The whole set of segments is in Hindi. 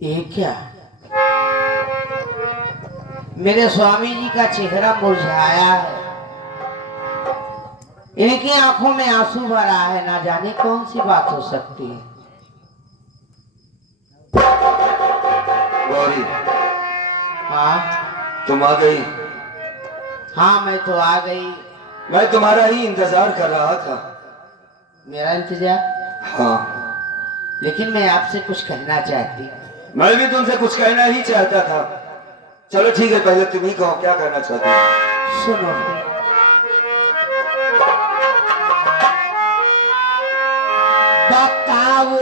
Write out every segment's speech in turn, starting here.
ये क्या? मेरे स्वामी जी का चेहरा मुरझाया है, इनकी आंखों में आंसू भरा है। ना जाने कौन सी बात हो सकती है। गौरी, हाँ तुम आ गई। हाँ, मैं तो आ गई। मैं तुम्हारा ही इंतजार कर रहा था। मेरा इंतजार? हाँ, लेकिन मैं आपसे कुछ कहना चाहती हूँ। मैं भी तुमसे कुछ कहना ही चाहता था। चलो ठीक है, पहले तुम ही कहो क्या कहना चाहती हो। सुनो, बताओ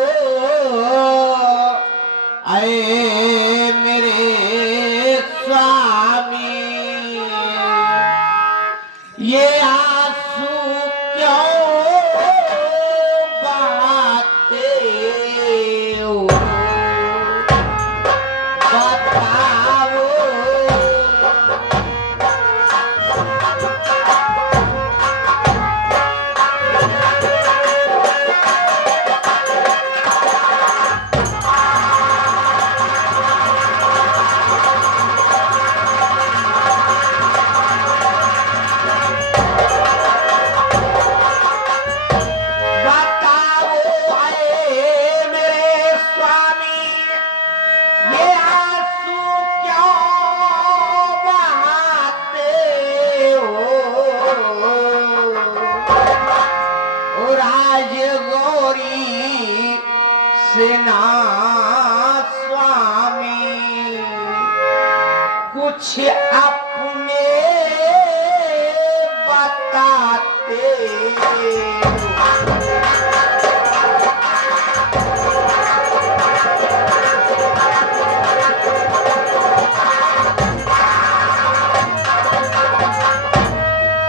अरे मेरे स्वामी, ये आंसू क्यों बहाते हो? बताओ। सेना स्वामी, कुछ अपने बताते।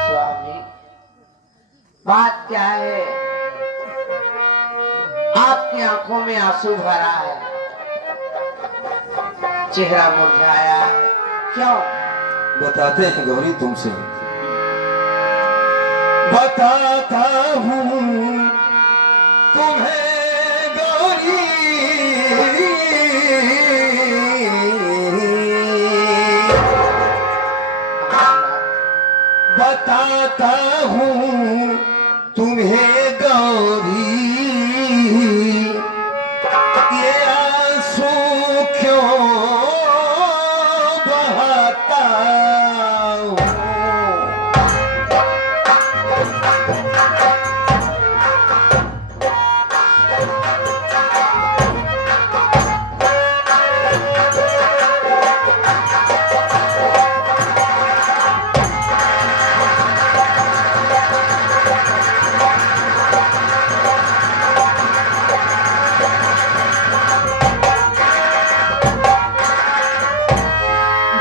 स्वामी, बात क्या है? आपकी आंखों में आंसू भरा है, चेहरा मुरझाया है, क्यों? बताते हैं गौरी तुमसे। बताता हूँ तुम्हें गौरी, बताता हूँ तुम्हें गौरी, ये आंसू क्यों बहाता हूँ।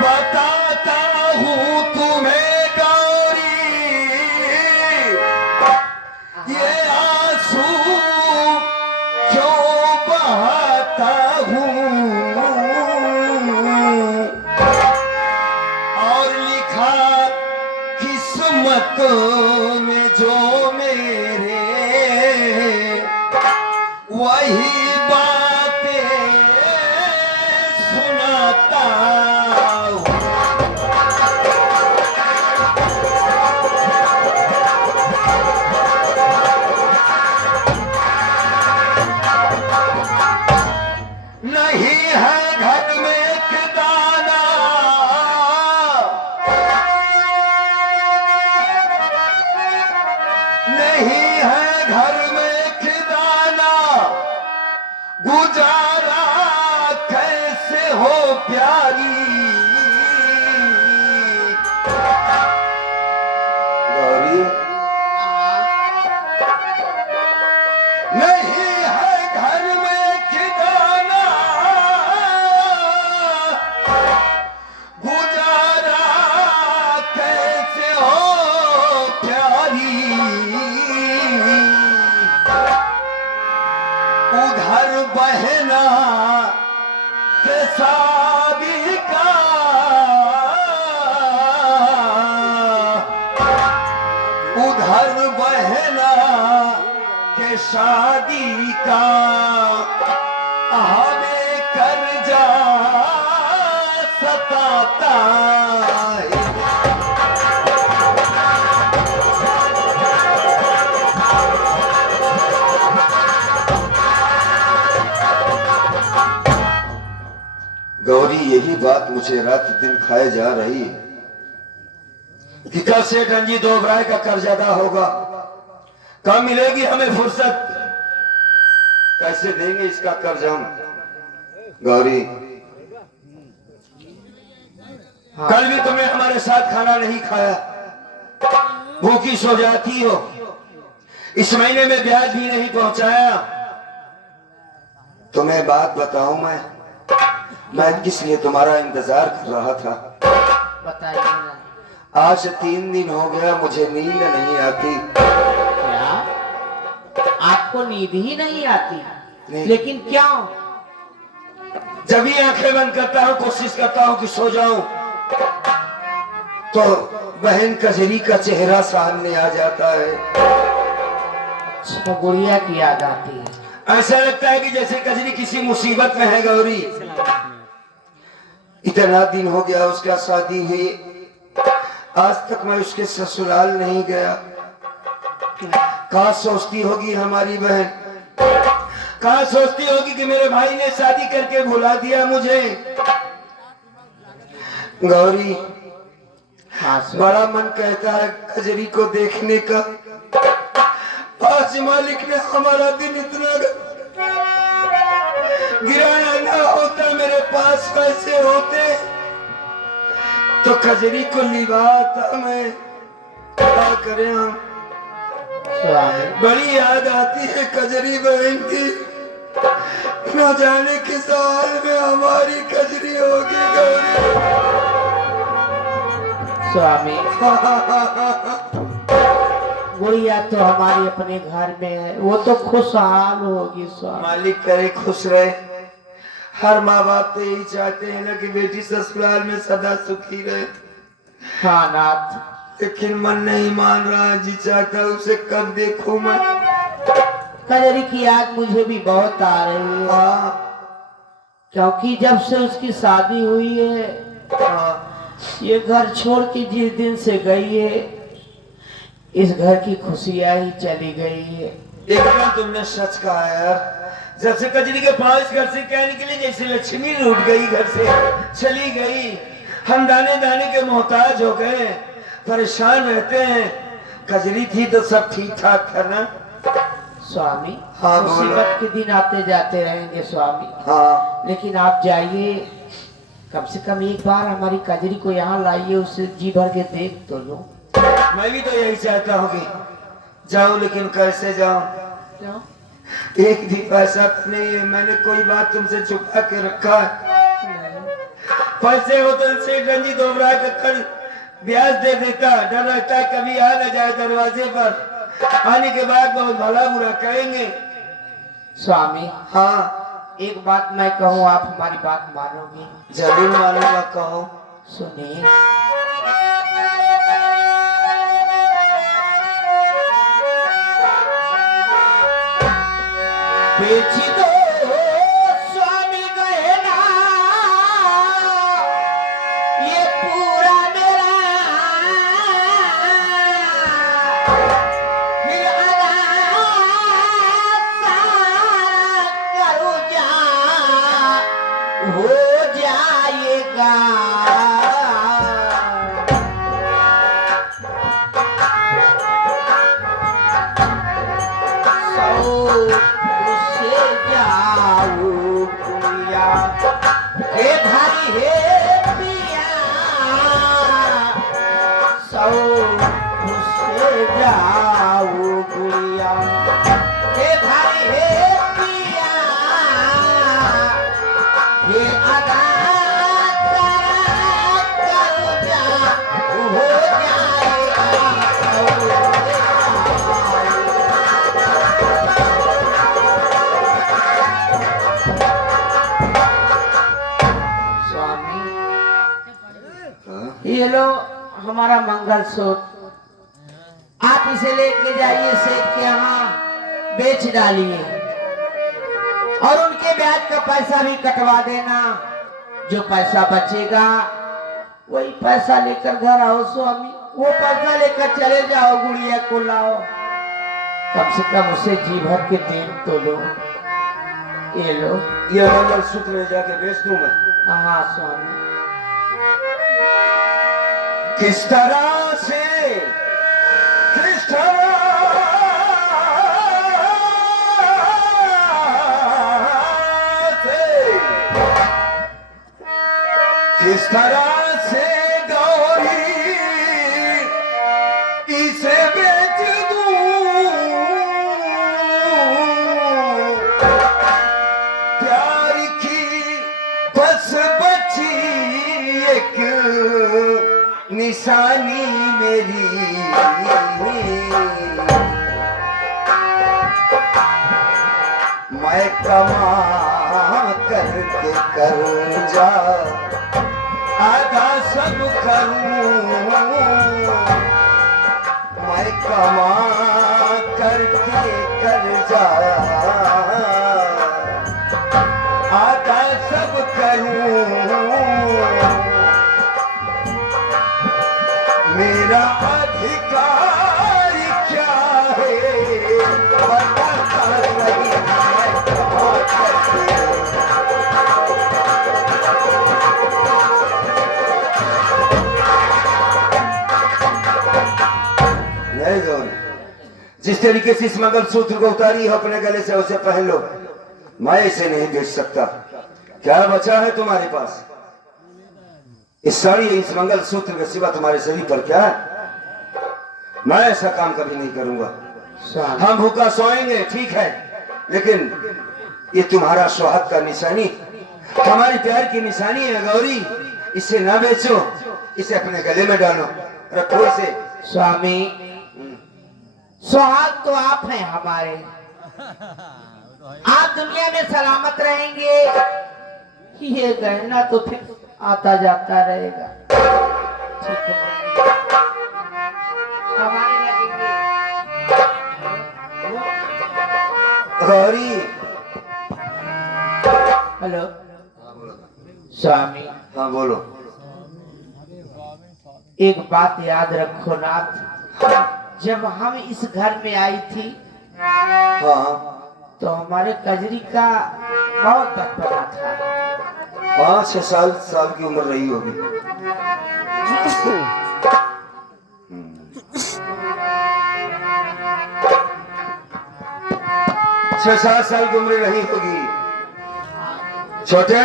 बताता हूँ तुम्हें गौरी, ये आंसू क्यों बहाता हूँ। और लिखा किस्मत में जो मेरे, वही बातें सुनाता हूँ। नहीं है घर में एक दाना, नहीं है घर में एक दाना, गुजारा कैसे हो प्यारी। गौरी, नहीं है घर में खिदाना, गुजारा कैसे हो प्यारी। उधर बहना के शादी का, उधर बहना के शादी का हमें कर्जा आता है। गौरी, यही बात मुझे रात दिन खाए जा रही है कि कब से रणजी दोबराय का कर्ज अदा होगा, कब मिलेगी हमें फुर्सत, कैसे देंगे इसका कर्ज हम। गौरी, हाँ। कल भी तुमने हमारे साथ खाना नहीं खाया, भूखी सो जाती हो, इस महीने में ब्याज भी नहीं पहुंचाया। तुम्हें बात बताऊं, मैं किस लिए तुम्हारा इंतजार कर रहा था। बताइए ना। आज 3 दिन हो गया, मुझे नींद नहीं आती। क्या आपको नींद ही नहीं आती? नहीं। लेकिन क्यों? जब भी आंखें बंद करता हूँ, कोशिश करता हूँ कि सो जाऊं, तो बहन कजरी का चेहरा सामने आ जाता है। अच्छा, गुड़िया की याद आती है। ऐसा लगता है कि जैसे कजरी किसी मुसीबत में है। गौरी, इतना दिन हो गया उसका शादी हुई, आज तक मैं उसके ससुराल नहीं गया। कहाँ सोचती होगी हमारी बहन, कहाँ सोचती होगी कि मेरे भाई ने शादी करके भुला दिया मुझे। गौरी, हाँ सर। बड़ा मन कहता है कजरी को देखने का। आज मालिक ने हमारा दिन इतना गिराया, ना होता मेरे पास पैसे होते तो कजरी को लिवाता मैं। क्या करें हम, स्वामी। बड़ी याद आती है कजरी बहन की। न जाने किस साल में हमारी कजरी होगी। गौरी, स्वामी, गुड़िया तो हमारी अपने घर में है, वो तो खुशहाल होगी स्वामी। मालिक करे खुश रहे। हर माँ बाप तो यही चाहते हैं ना कि बेटी ससुराल में सदा सुखी रहे। हाँ नाथ। लेकिन मन नहीं मान रहा, जी चाहता उसे कब देखूं मैं। कजरी की याद मुझे भी बहुत आ रही है, क्योंकि जब से उसकी शादी हुई है, ये घर छोड़ के जिस दिन से गई है, इस घर की खुशियां ही चली गई है। एकदम तुमने सच कहा यार। जब से कजरी के पास घर से क्या निकली, जैसे लक्ष्मी लूट गई, घर से चली गई। हम दाने दाने के मोहताज हो गए, परेशान रहते हैं। कजरी थी तो सब ठीक ठाक था ना स्वामी? हाँ, मुसीबत के दिन आते जाते रहेंगे स्वामी। हाँ, लेकिन आप जाइए, कम से कम एक बार हमारी कजरी को यहाँ लाइए, उसे जी भर के देख तो लो। मैं भी तो यही चाहता हूँ कि जाऊं, लेकिन कैसे जाऊं। क्यों? एक भी पैसा तो नहीं है। मैंने कोई बात तुमसे छुपा के रखा है। पैसे होटल से रणजी दोबरा का कल ब्याज दे देता। डर लगता है कभी आ न जाए दरवाजे पर, आने के बाद बहुत भला बुरा कहेंगे। स्वामी, हाँ, एक बात मैं कहूँ, आप हमारी बात मानोगे? जरूर मानूंगा, कहो। सुनिए। बेची दो स्वामी गहना, ये पूरा मेरा, फिर अदा सारा कर्जा हो जाएगा। उससे जाओ गुड़िया हे भारी हे पिया, सौ उससे जाओ गुड़िया हे भारी हे पिया, ये अदा कर्जा हो जाएगा। ये लो हमारा मंगल सूत्र, आप इसे लेके जाइए सेठ के यहाँ, बेच डालिए और उनके ब्याज का पैसा भी कटवा देना। जो पैसा बचेगा वही पैसा लेकर घर आओ स्वामी, वो पैसा लेकर चले जाओ, गुड़िया को लाओ, कम से कम उसे जी भर के देन तो लो। ये लो, ये मंगलसूत्र ले जाके बेच दूं मैं? हाँ स्वामी। किस तरह से किस तरह से गौरी इसे बेच दूं, प्यार की बस बची एक निशानी मेरी, मैं कमा करके कर्जा आधा सब करूं, मैं कमा करके कर्जा आधा सब करूं, मेरा अधिकार क्या है बताता नहीं, मैं कमा करके। नहीं गौरी, जिस तरीके से इस मंगलसूत्र को उतारी हो अपने गले से उसे पहन लो, मैं इसे नहीं बेच सकता। क्या बचा है तुम्हारे पास? इस साड़ी इस मंगलसूत्र के सिवा तुम्हारे शरीर पर क्या है? मैं ऐसा काम कभी नहीं करूंगा। हम भूखा सोएंगे ठीक है, लेकिन ये तुम्हारा सुहाग का निशानी, हमारी प्यार की निशानी है गौरी, इसे ना बेचो, इसे अपने गले में डालो, रखो इसे। स्वामी, सुहाग तो आप हैं हमारे, आप दुनिया में सलामत रहेंगे, ये गहना तो फिर आता जाता रहेगा, ठीक है हमारे लगेंगे। गौरी, हेलो स्वामी। हाँ बोलो। एक बात याद रखो नाथ, जब हम इस घर में आई थी हाँ, तो हमारे कजरी का बहुत बचपना था, 5-6 साल की उम्र रही होगी। 6-7 साल की उम्र रही होगी। छोटे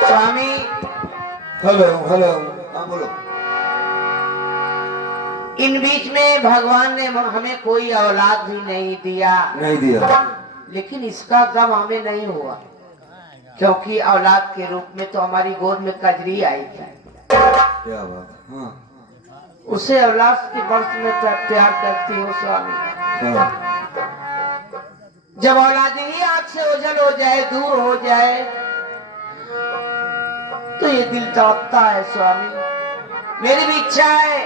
स्वामी। हेलो हेलो, हाँ बोलो। इन बीच में भगवान ने हमें कोई औलाद भी नहीं दिया, नहीं दिया, लेकिन इसका गम हमें नहीं हुआ, क्योंकि औलाद के रूप में तो हमारी गोद में कजरी आई थी। क्या बात। हाँ उसे औलाद के वंश में प्यार करती हो स्वामी। हाँ। जब औलाद ही आंख से ओझल हो जाए, दूर हो जाए, तो ये दिल तड़पता है स्वामी। मेरी भी इच्छा है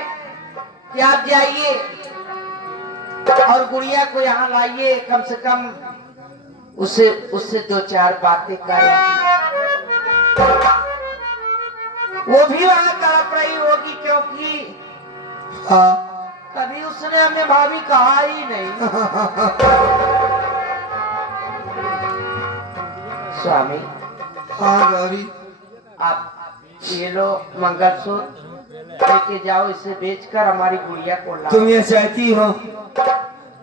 कि आप जाइए और गुड़िया को यहाँ लाइए, कम से कम उससे 2-4 बातें करें, वो भी वहां तड़प रही होगी, क्योंकि हाँ कभी उसने हमें भाभी कहा ही नहीं। स्वामी, हाँ गौरी, आप ये लो मंगलसूत्र, लेके जाओ, इसे बेचकर हमारी गुड़िया को लाओ। तुम ये चाहती हो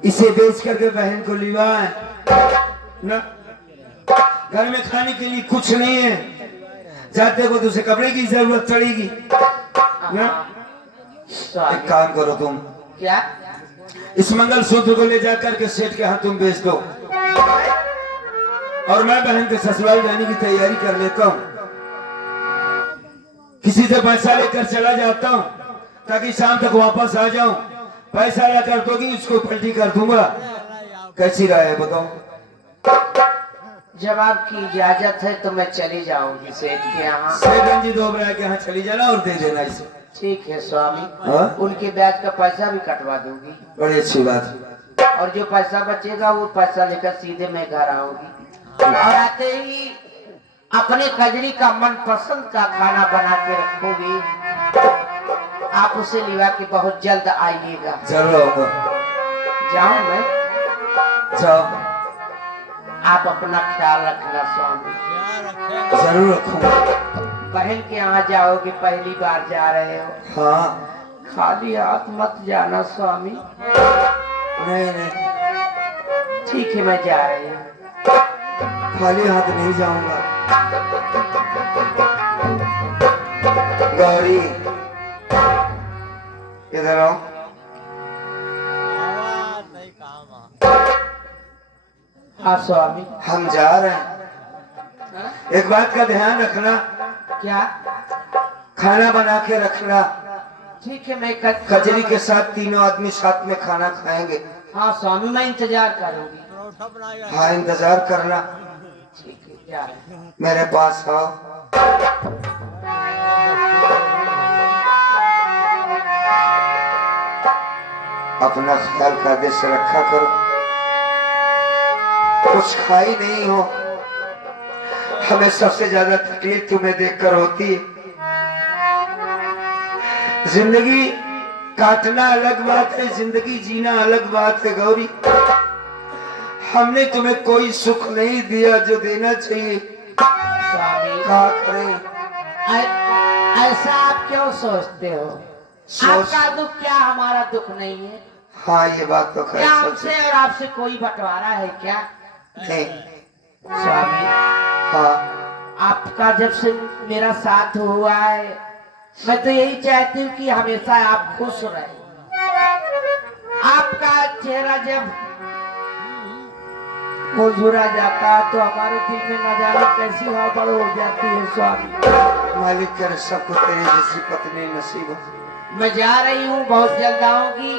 इसे बेच करके बहन को लिवाए ना? घर में खाने के लिए कुछ नहीं है, जाते को तुझे कपड़े की जरूरत पड़ेगी ना? एक काम करो तुम, क्या? इस मंगलसूत्र को ले जाकर के सेठ के हाथ तुम बेच दो, और मैं बहन के ससुराल जाने की तैयारी कर लेता हूँ। किसी से पैसा लेकर चला जाता हूँ ताकि शाम तक वापस आ जाऊं। पैसा लेकर दोगी, उसको पलटी कर दूंगा। कैसी राय है बताओ? जब आपकी इजाजत है तो मैं चली जाऊंगी सेठ के यहाँ। सेठ रंजीत ओबराय के यहाँ चली जाना और दे देना इसे। ठीक है स्वामी, हाँ? उनके ब्याज का पैसा भी कटवा दूंगी, बड़ी अच्छी बात। और जो पैसा बचेगा वो पैसा लेकर सीधे मैं घर आऊंगी, और आते ही अपने कजरी का मनपसंद का खाना बना के रखोगी, आप उसे लिवा के बहुत जल्द आइएगा। जरूर आऊंगा। जाऊं मैं? जाओ। आप अपना ख्याल रखना स्वामी। जरूर रखूंगा। बहन के यहाँ जाओगे, पहली बार जा रहे हो, हाँ। खाली हाथ मत जाना स्वामी। नहीं नहीं, ठीक है, मैं जा रही हूँ। खाली हाथ नहीं जाऊंगा। गौरी, इधर आओ। हाँ स्वामी। हम जा रहे हैं, एक बात का ध्यान रखना। क्या? खाना बना के रखना। ठीक है, मैं कजरी के साथ तीनों आदमी साथ में खाना खाएंगे। हाँ स्वामी, मैं इंतजार करूंगी। हाँ, इंतजार करना। ठीक है, जा रहे हैं। मेरे पास आओ। अपना ख्याल कायदे से रखा करो, कुछ खाई नहीं हो। हमें सबसे ज्यादा तकलीफ तुम्हें देखकर होती है। जिंदगी काटना अलग बात है, जिंदगी जीना अलग बात है। गौरी, हमने तुम्हें कोई सुख नहीं दिया जो देना चाहिए। स्वामी, क्या करें? ऐसा आप क्यों सोचते हो? आपका दुख क्या हमारा दुख नहीं है? हाँ, ये बात तो खैर क्या सबसे हमसे और आपसे कोई बंटवारा है क्या? नहीं। स्वामी, हाँ, आपका जब से मेरा साथ हुआ है, मैं तो यही चाहती हूँ कि हमेशा आप खुश रहे। आपका चेहरा जब मुरझुरा जाता है तो हमारे दिल में न जाने कैसी हड़बड़ हो जाती है। स्वामी, मालिक करे सबको तेरी जैसी पत्नी नसीब हो। मैं जा रही हूँ, बहुत जल्द आऊंगी,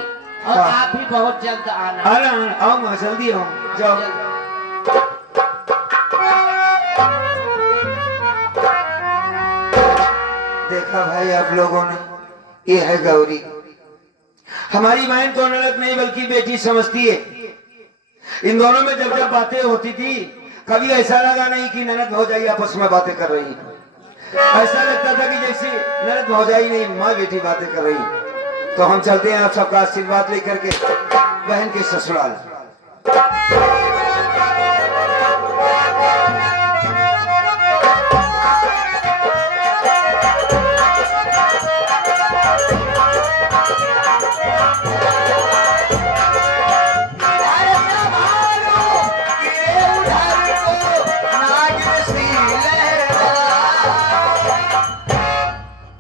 और हाँ। आप भी बहुत जल्द आना। आऊंगा, जल्दी आऊँ। जाओ। देखा भाई आप लोगों ने, ये है गौरी। हमारी बहन को ननद नहीं बल्कि बेटी समझती है। इन दोनों में जब जब बातें होती थी, कभी ऐसा लगा नहीं कि ननद भौजाई आपस में बातें कर रही हैं। ऐसा लगता था कि जैसे ननद भौजाई नहीं, माँ बेटी बातें कर रही। तो हम चलते हैं आप सबका आशीर्वाद लेकर के बहन के ससुराल।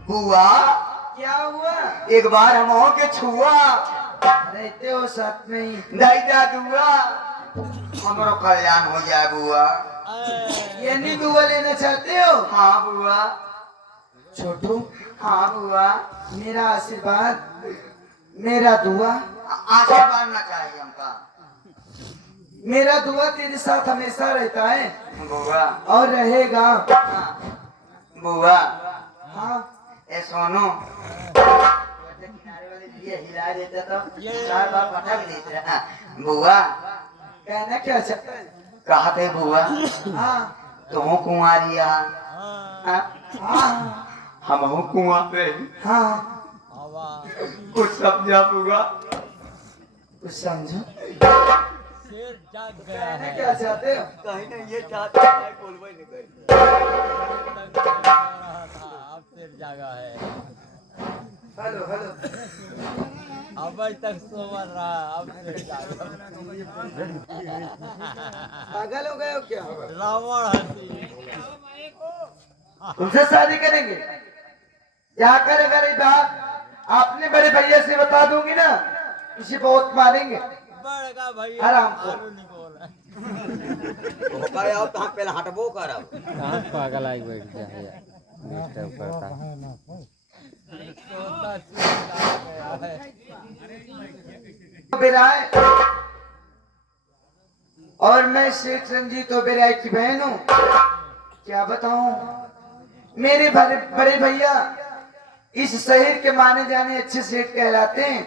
बुआ, क्या हुआ? एक बार हम हो के छुआ रहते हो साथ में ही। दादा दुआ, हमारा कल्याण हो जाए बुआ। ये नहीं दुआ लेना चाहते हो? हाँ बुआ। छोटू, हाँ बुआ। मेरा आशीर्वाद, मेरा दुआ, आशीर्वाद ना चाहिए हमका। मेरा दुआ तेरे साथ हमेशा रहता है बुआ। और रहेगा। हाँ। बुआ, हाँ, ए सोनो, किनारे वाले दिए हिला देते तो 4 बार पटक देते। हाँ। बुआ, कहना क्या चाहता है? कहा थे बुआ, हाँ, तुम कुंवारिया, हाँ, हम हो कुंवारे। हाँ, कुछ समझा बुआ? कुछ समझो। कहना क्या चाहते हो? कहीं नहीं, ये चाहते हैं बोलबे नहीं कहीं। अब फिर जगह है। हेलो हेलो, अब तक सो रहा, अब फिर जगह। पागल हो गए हो क्या? रावण हंसी। तुमसे शादी करेंगे? जाकर अगर ये बात आपने बड़े भैया से बता दूंगी ना, इसे बहुत मारेंगे। बड़का भैया आराम से। आलू निकोल होकर आओ तो हम पहले हटबो करब। कहाँ पागल आई बैठ जाए डिस्टर्ब करता तोता चुप गया है। ओबेराय, और मैं सेठ रंजीत ओबेराय की बहन हूँ। क्या बताऊं, मेरे बड़े भैया इस शहर के माने जाने अच्छे सेठ कहलाते हैं।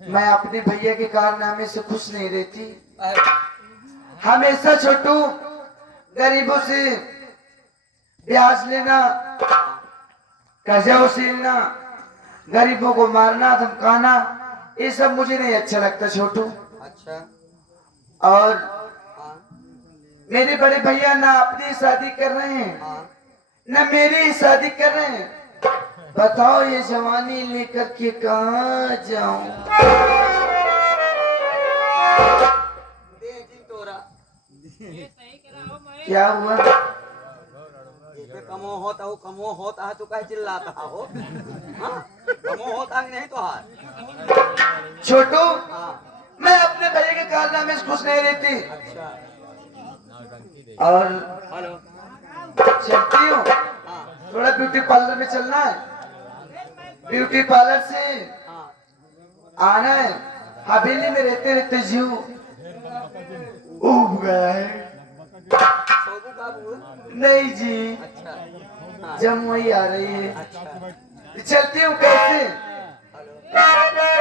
मैं अपने भैया के कारनामे से खुश नहीं रहती। हमेशा छोटू गरीबों से ब्याज लेना, कर्जा वसूलना, गरीबों को मारना धमकाना, ये सब मुझे नहीं अच्छा लगता छोटू। अच्छा। और हाँ मेरे बड़े भैया ना अपनी शादी कर रहे हैं हाँ। न मेरी शादी कर रहे हैं। बताओ ये जवानी लेकर के कहाँ जाऊं? दे जी तोरा। क्या हुआ? ये कमो होता है तो कहे चिल्लाता हो? हाँ? कमो होता है कि नहीं तो हार? छोटू हाँ। मैं अपने भैया के कारनामे से खुश नहीं रहती। अच्छा। और हेलो। चलती हूँ, हाँ थोड़ा ब्यूटी पार्लर में चलना है। ब्यूटी पार्लर से हाँ। आना है। हवेली में रहते रहते जीव उब गया है। सोबू बाबू। नहीं जी, अच्छा। हाँ। जमुई आ रही है। अच्छा। चलती हूँ कैसे? हेलो।